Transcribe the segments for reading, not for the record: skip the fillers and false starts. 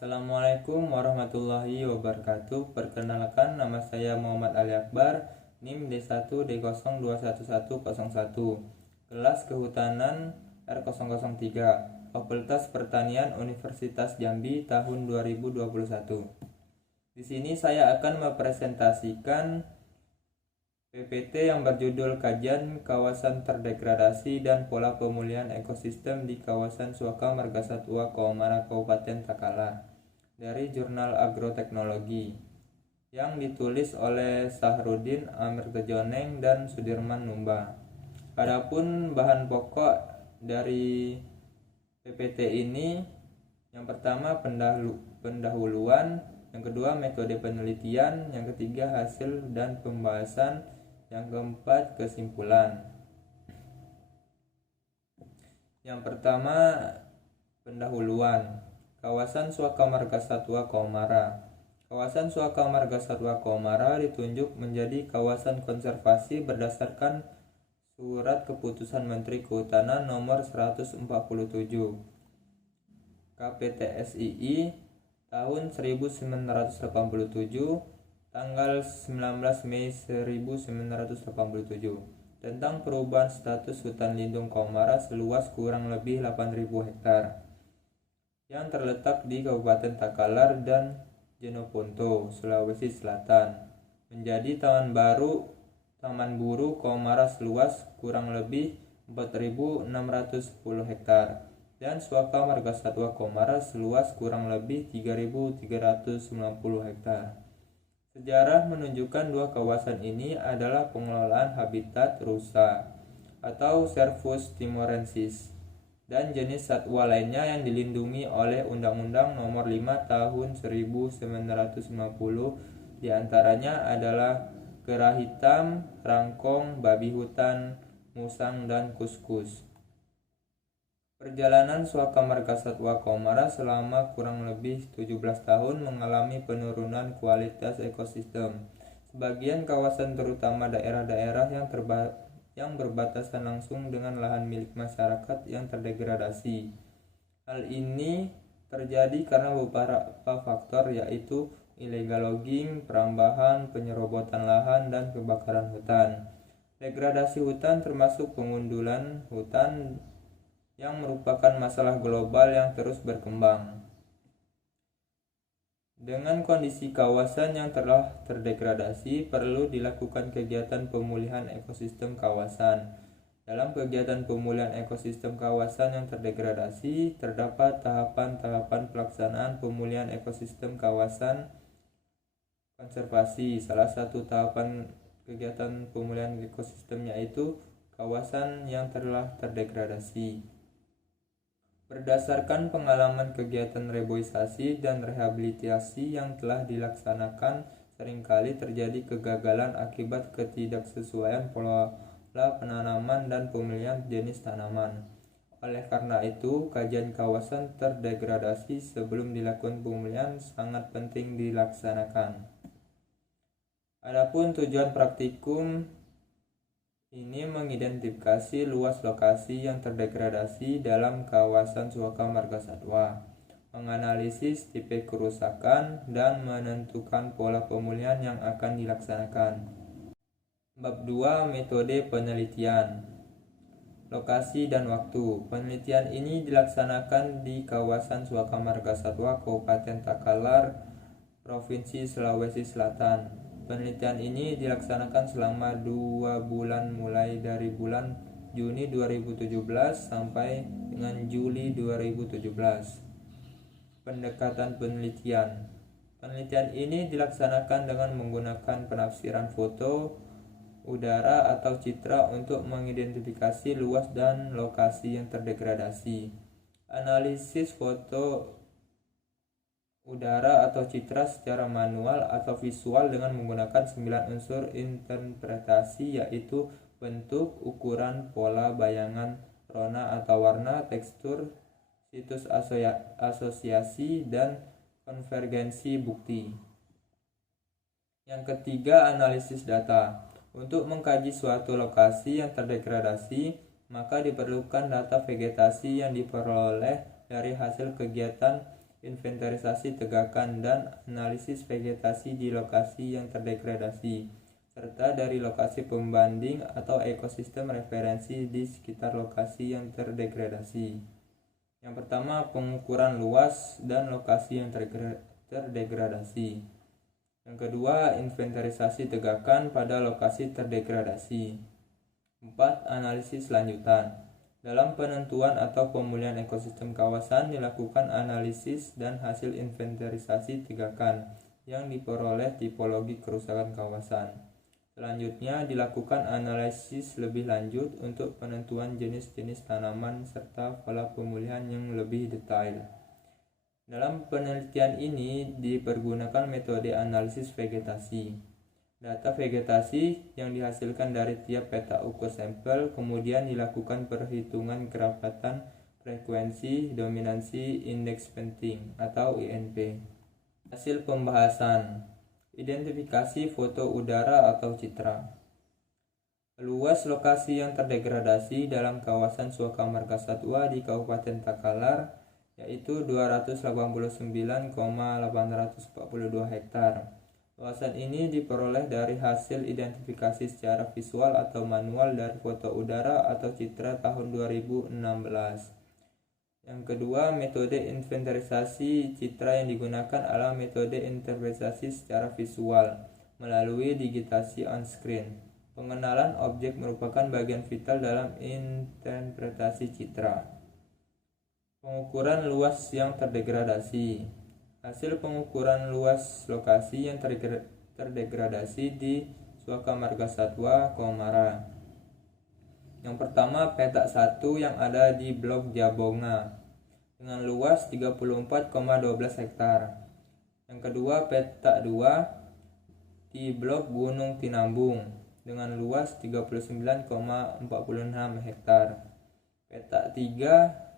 Assalamualaikum warahmatullahi wabarakatuh. Perkenalkan, nama saya Muhammad Ali Akbar, NIM D1D021101, kelas Kehutanan R003, Fakultas Pertanian Universitas Jambi tahun 2021. Di sini saya akan mempresentasikan PPT yang berjudul Kajian Kawasan Terdegradasi dan Pola Pemulihan Ekosistem di Kawasan Suaka Margasatwa Komara Kabupaten Takalar dari Jurnal Agroteknologi yang ditulis oleh Sahrudin Amir Tejoneng dan Sudirman Numba. Adapun bahan pokok dari PPT ini, yang pertama pendahuluan, yang kedua metode penelitian, yang ketiga hasil dan pembahasan, yang keempat kesimpulan. Yang pertama pendahuluan. Kawasan Suaka Margasatwa Komara. Kawasan Suaka Margasatwa Komara ditunjuk menjadi kawasan konservasi berdasarkan Surat Keputusan Menteri Kehutanan Nomor 147 KPTSII tahun 1987 tanggal 19 Mei 1987 tentang perubahan status hutan lindung Komara seluas kurang lebih 8.000 hektar yang terletak di Kabupaten Takalar dan Jeneponto, Sulawesi Selatan menjadi Taman Buru Komara seluas kurang lebih 4.610 hektar dan Suaka Margasatwa Komara seluas kurang lebih 3.390 hektar. Sejarah menunjukkan dua kawasan ini adalah pengelolaan habitat rusa atau Cervus timorensis dan jenis satwa lainnya yang dilindungi oleh Undang-Undang Nomor 5 Tahun 1950, diantaranya adalah kera hitam, rangkong, babi hutan, musang, dan kuskus. Perjalanan Suaka Margasatwa Komara selama kurang lebih 17 tahun mengalami penurunan kualitas ekosistem. Sebagian kawasan, terutama daerah-daerah yang berbatasan langsung dengan lahan milik masyarakat, yang terdegradasi. Hal ini terjadi karena beberapa faktor, yaitu illegal logging, perambahan, penyerobotan lahan, dan kebakaran hutan. Degradasi hutan termasuk pengundulan hutan yang merupakan masalah global yang terus berkembang. Dengan kondisi kawasan yang telah terdegradasi, perlu dilakukan kegiatan pemulihan ekosistem kawasan. Dalam kegiatan pemulihan ekosistem kawasan yang terdegradasi, terdapat tahapan-tahapan pelaksanaan pemulihan ekosistem kawasan konservasi. Salah satu tahapan kegiatan pemulihan ekosistem yaitu kawasan yang telah terdegradasi. Berdasarkan pengalaman kegiatan reboisasi dan rehabilitasi yang telah dilaksanakan, seringkali terjadi kegagalan akibat ketidaksesuaian pola penanaman dan pemilihan jenis tanaman. Oleh karena itu, kajian kawasan terdegradasi sebelum dilakukan pemulihan sangat penting dilaksanakan. Adapun tujuan praktikum ini mengidentifikasi luas lokasi yang terdegradasi dalam kawasan Suaka Margasatwa, menganalisis tipe kerusakan, dan menentukan pola pemulihan yang akan dilaksanakan. Bab 2. Metode penelitian. Lokasi dan waktu. Penelitian ini dilaksanakan di kawasan Suaka Margasatwa, Kabupaten Takalar, Provinsi Sulawesi Selatan. Penelitian ini dilaksanakan selama 2 bulan mulai dari bulan Juni 2017 sampai dengan Juli 2017. Pendekatan penelitian. Penelitian ini dilaksanakan dengan menggunakan penafsiran foto, udara, atau citra untuk mengidentifikasi luas dan lokasi yang terdegradasi. Analisis foto, udara, atau citra secara manual atau visual dengan menggunakan 9 unsur interpretasi, yaitu bentuk, ukuran, pola, bayangan, rona atau warna, tekstur, situs asosiasi, dan konvergensi bukti. Yang ketiga, analisis data. Untuk mengkaji suatu lokasi yang terdegradasi, maka diperlukan data vegetasi yang diperoleh dari hasil kegiatan inventarisasi tegakan, dan analisis vegetasi di lokasi yang terdegradasi, serta dari lokasi pembanding atau ekosistem referensi di sekitar lokasi yang terdegradasi. Yang pertama, pengukuran luas dan lokasi yang terdegradasi. Yang kedua, inventarisasi tegakan pada lokasi terdegradasi. 4. Analisis lanjutan. Dalam penentuan atau pemulihan ekosistem kawasan dilakukan analisis dan hasil inventarisasi tegakan yang diperoleh tipologi kerusakan kawasan. Selanjutnya dilakukan analisis lebih lanjut untuk penentuan jenis-jenis tanaman serta pola pemulihan yang lebih detail. Dalam penelitian ini dipergunakan metode analisis vegetasi. Data vegetasi yang dihasilkan dari tiap peta ukur sampel kemudian dilakukan perhitungan kerapatan, frekuensi, dominansi, indeks penting atau INP. Hasil pembahasan: identifikasi foto udara atau citra. Luas lokasi yang terdegradasi dalam kawasan Suaka Margasatwa di Kabupaten Takalar yaitu 289,842 hektar. Luasan ini diperoleh dari hasil identifikasi secara visual atau manual dari foto udara atau citra tahun 2016. Yang kedua, metode inventarisasi citra yang digunakan adalah metode inventarisasi secara visual melalui digitasi on-screen. Pengenalan objek merupakan bagian vital dalam interpretasi citra. Pengukuran luas yang terdegradasi. Hasil pengukuran luas lokasi yang terdegradasi di Suaka Margasatwa, Komara. Yang pertama, petak 1 yang ada di Blok Jabonga dengan luas 34,12 hektar. Yang kedua, petak 2 di Blok Gunung Tinambung dengan luas 39,46 hektar. Petak 3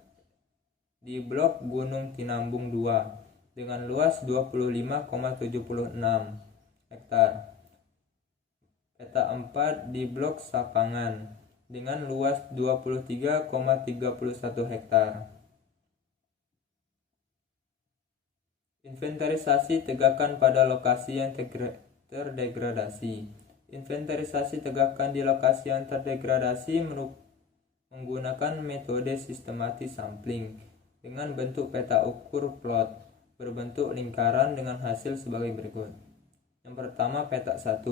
di Blok Gunung Tinambung 2 dengan luas 25,76 hektar. Peta 4 di Blok Sapangan dengan luas 23,31 hektar. Inventarisasi tegakan pada lokasi yang terdegradasi. Inventarisasi tegakan di lokasi yang terdegradasi menggunakan metode sistematis sampling dengan bentuk peta ukur plot berbentuk lingkaran dengan hasil sebagai berikut. Yang pertama, petak 1.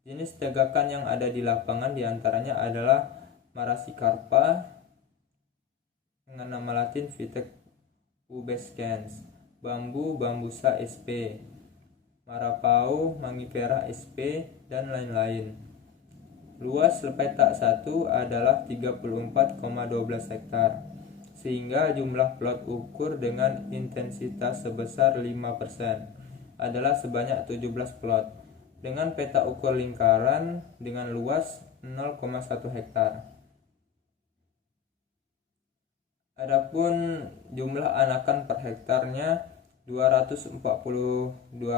Jenis tegakan yang ada di lapangan diantaranya adalah Marasicarpa dengan nama latin Vitex pubescens, bambu Bambusa sp, Marapau Mangifera sp, dan lain-lain. Luas petak 1 adalah 34,12 hektar. Sehingga jumlah plot ukur dengan intensitas sebesar 5% adalah sebanyak 17 plot dengan peta ukur lingkaran dengan luas 0,1 hektar. Adapun jumlah anakan per hektarnya 242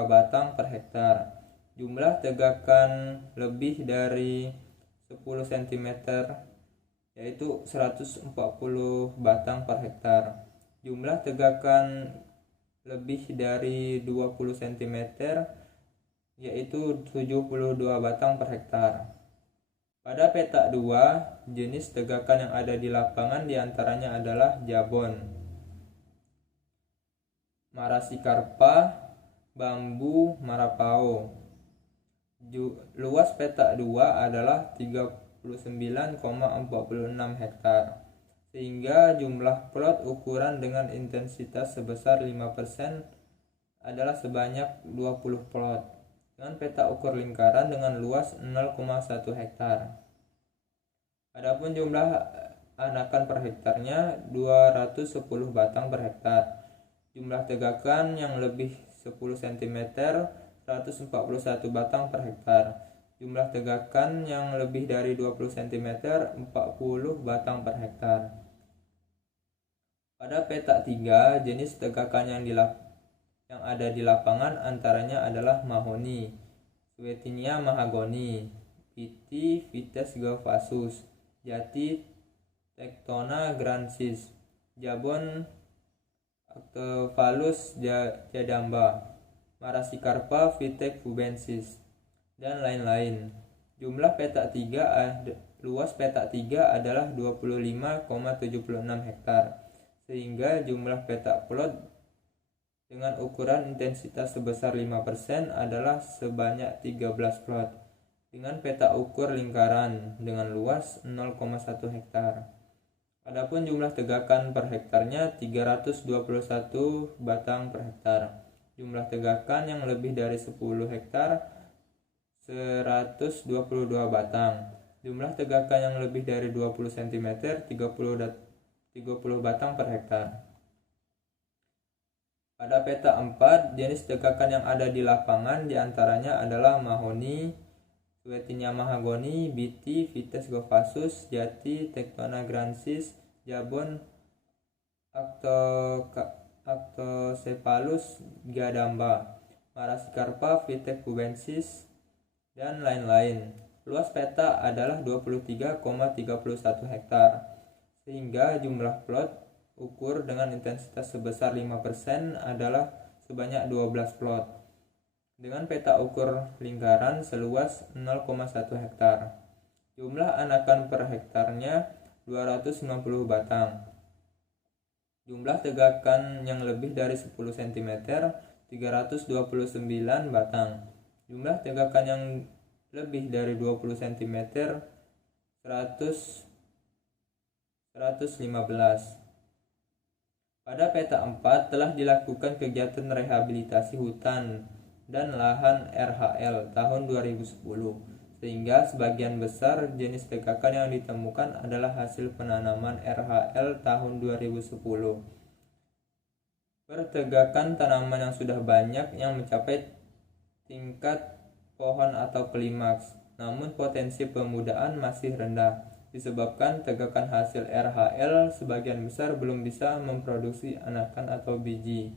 batang per hektar. Jumlah tegakan lebih dari 10 cm yaitu 140 batang per hektar. Jumlah tegakan lebih dari 20 cm yaitu 72 batang per hektar. Pada peta 2, jenis tegakan yang ada di lapangan diantaranya adalah Jabon, Marasicarpa, bambu Marapau. Luas peta 2 adalah 39,46 hektar, sehingga jumlah plot ukuran dengan intensitas sebesar 5% adalah sebanyak 20 plot dengan peta ukur lingkaran dengan luas 0,1 hektar. Adapun jumlah anakan per hektarnya 210 batang per hektar. Jumlah tegakan yang lebih 10 cm 141 batang per hektar. Jumlah tegakan yang lebih dari 20 cm 40 batang per hektar. Pada peta 3, jenis tegakan yang ada di lapangan antaranya adalah mahoni, Suettinia mahagoni, piti Vitis glaufasus, jati Tectona grandis, Jabon Actophalus jadamba, Marasicarpa vitecubensis, dan lain-lain. Jumlah petak 3 luas petak 3 adalah 25,76 hektar, sehingga jumlah petak plot dengan ukuran intensitas sebesar 5% adalah sebanyak 13 plot, dengan petak ukur lingkaran dengan luas 0,1 hektar. Adapun jumlah tegakan per hektarnya 321 batang per hektar. Jumlah tegakan yang lebih dari 10 hektar 122 batang. Jumlah tegakan yang lebih dari 20 cm 30 batang per hektar. Pada peta 4, jenis tegakan yang ada di lapangan diantaranya adalah mahoni, Suettinia mahagoni, biti, Vitis gophasus, jati, Tectona grandis, jabon, Actocephalus jadamba, Marasicarpa vitecubensis, dan lain-lain. Luas peta adalah 23,31 hektar, sehingga jumlah plot ukur dengan intensitas sebesar 5% adalah sebanyak 12 plot, dengan peta ukur lingkaran seluas 0,1 hektar. Jumlah anakan per hektarnya 290 batang. Jumlah tegakan yang lebih dari 10 cm 329 batang. Jumlah tegakan yang lebih dari 20 cm 115. Pada peta 4 telah dilakukan kegiatan rehabilitasi hutan dan lahan RHL tahun 2010, sehingga sebagian besar jenis tegakan yang ditemukan adalah hasil penanaman RHL tahun 2010. Pertegakan tanaman yang sudah banyak yang mencapai tingkat pohon atau klimaks, namun potensi pemudaan masih rendah, disebabkan tegakan hasil RHL sebagian besar belum bisa memproduksi anakan atau biji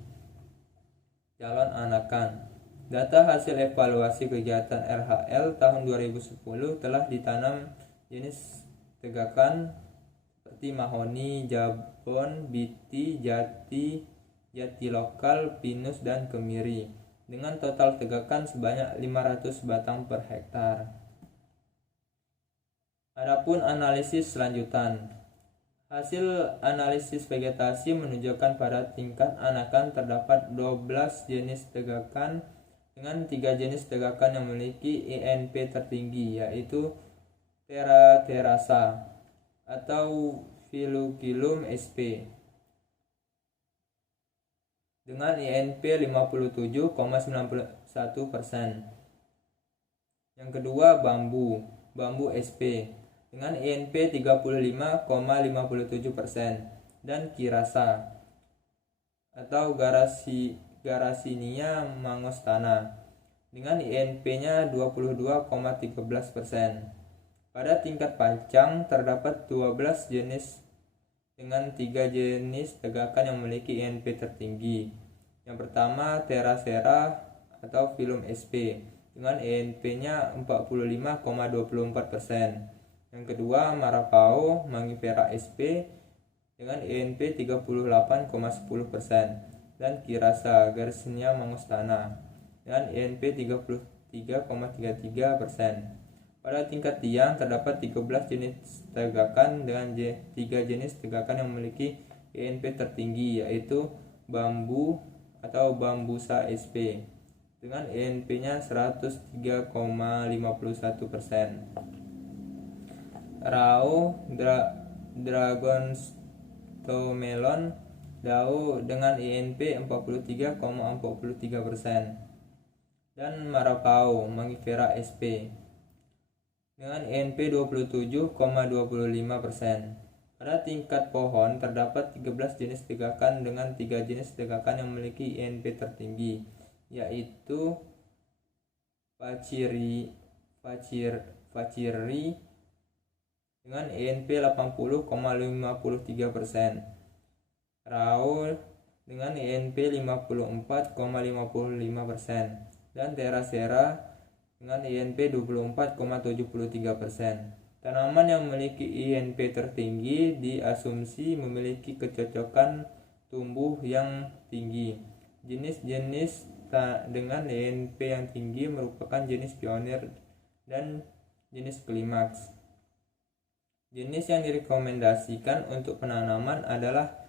calon anakan. Data hasil evaluasi kegiatan RHL tahun 2010 telah ditanam jenis tegakan seperti mahoni, jabon, biti, jati, jati lokal, pinus, dan kemiri, dengan total tegakan sebanyak 500 batang per hektar. Adapun analisis selanjutan. Hasil analisis vegetasi menunjukkan pada tingkat anakan terdapat 12 jenis tegakan dengan 3 jenis tegakan yang memiliki INP tertinggi, yaitu Terasa atau Phylogilum sp dengan INP 57,91%. Yang kedua bambu sp dengan INP 35,57%, dan Kirasa atau Garasinia mangostana dengan INP-nya 22,13%. Pada tingkat pancang terdapat 12 jenis dengan 3 jenis tegakan yang memiliki INP tertinggi. Yang pertama Teracera atau Phylum sp dengan INP-nya 45,24%. Yang kedua Marapao Mangifera sp dengan INP 38,10%, dan Kirasa Garcinia mangostana dengan INP 33,33%. Pada tingkat tiang terdapat 13 jenis tegakan dengan 3 jenis tegakan yang memiliki INP tertinggi, yaitu bambu atau Bambusa sp dengan INP-nya 103,51%. Rao Dragonstomelon Dao dengan INP 43,43%, dan Marapao Mangifera sp dengan INP 27,25%. Pada tingkat pohon terdapat 13 jenis tegakan dengan 3 jenis tegakan yang memiliki INP tertinggi, yaitu Paciri dengan INP 80,53%, Rao dengan INP 54,55%, dan Teracera dengan INP 24,73%. Tanaman yang memiliki INP tertinggi diasumsi memiliki kecocokan tumbuh yang tinggi. Jenis-jenis dengan DNP yang tinggi merupakan jenis pionir dan jenis klimaks. Jenis yang direkomendasikan untuk penanaman adalah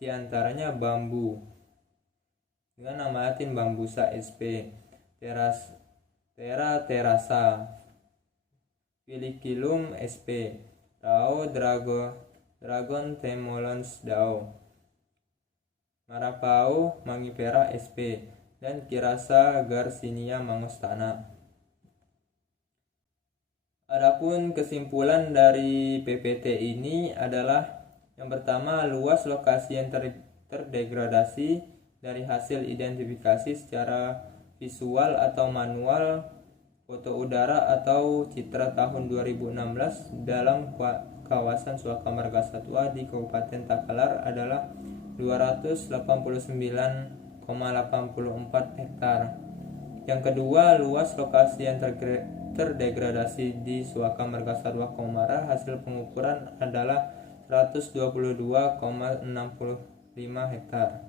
diantaranya bambu dengan nama latin Bambusa sp, terasa, Filicillum sp, Rao Dragon Tremolans Dao, Marapau Mangifera sp, dan Kirasa Garcinia Mangostana. Adapun kesimpulan dari PPT ini adalah yang pertama, luas lokasi yang terdegradasi dari hasil identifikasi secara visual atau manual, foto udara atau citra tahun 2016 dalam kawasan Suaka Marga Satwa di Kabupaten Takalar adalah 289,84 hektar. Yang kedua, luas lokasi yang terdegradasi di Suaka Marga Satwa Komara hasil pengukuran adalah 122,65 hektar.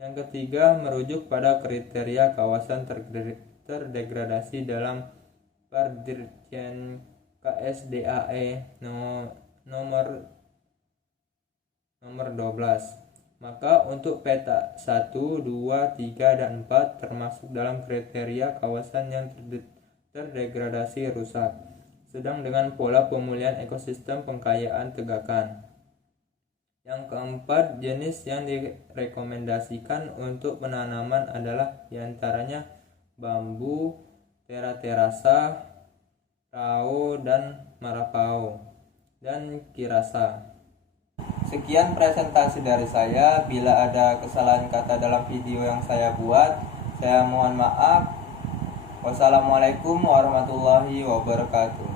Yang ketiga, merujuk pada kriteria kawasan terdegradasi dalam Perdirjen KSDAE nomor 12. Maka untuk peta 1, 2, 3, dan 4 termasuk dalam kriteria kawasan yang terdegradasi rusak, sedang dengan pola pemulihan ekosistem pengkayaan tegakan. Yang keempat, jenis yang direkomendasikan untuk penanaman adalah diantaranya bambu, terasa, rao, dan marapau, dan kirasa. Sekian presentasi dari saya. Bila ada kesalahan kata dalam video yang saya buat, saya mohon maaf. Wassalamualaikum warahmatullahi wabarakatuh.